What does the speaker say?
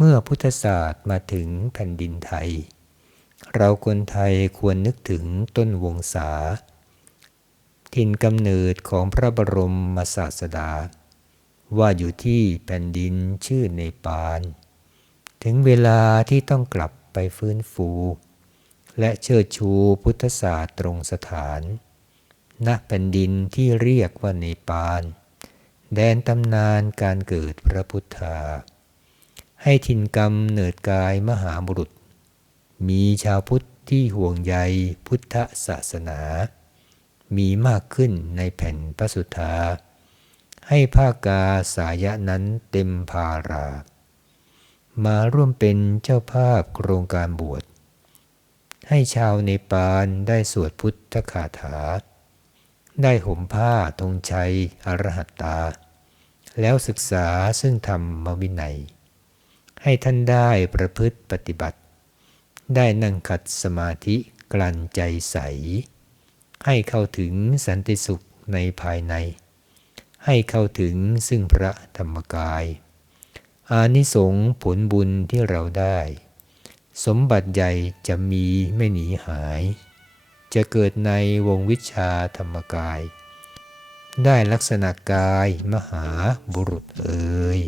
เมื่อพุทธศาสตร์มาถึงแผ่นดินไทย เราคนไทยควรนึกถึงต้นวงศา ถิ่นกำเนิดของพระบรมศาสดา ว่าอยู่ที่แผ่นดินชื่อในปาน ถึงเวลาที่ต้องกลับไปฟื้นฟู และเชิดชูพุทธศาสตร์ตรงสถาน ณแผ่นดินที่เรียกว่าในปาน แดนตำนานการเกิดพระพุทธา ให้ทินกรรมเนิดกายมหาบุรุษ มีชาวพุทธที่ห่วงใยพุทธศาสนา มีมากขึ้นในแผ่นพระสุธาให้ภาคกาสายะนั้นเต็มภารา มาร่วมเป็นเจ้าภาพโครงการบวช ให้ชาวในปานได้สวดพุทธคาถา ได้ห่มผ้าธงชัยอรหัตตา แล้วศึกษาซึ่งธรรมวินัย ให้ท่านได้ประพฤติปฏิบัติ ได้นั่งขัดสมาธิกลั่นใจใส ให้เข้าถึงสันติสุขในภายใน ให้เข้าถึงซึ่งพระธรรมกาย อานิสงส์ผลบุญที่เราได้ สมบัติใหญ่จะมีไม่หนีหาย จะเกิดในวงวิชาธรรมกาย ได้ลักษณะกายมหาบุรุษเอ่ย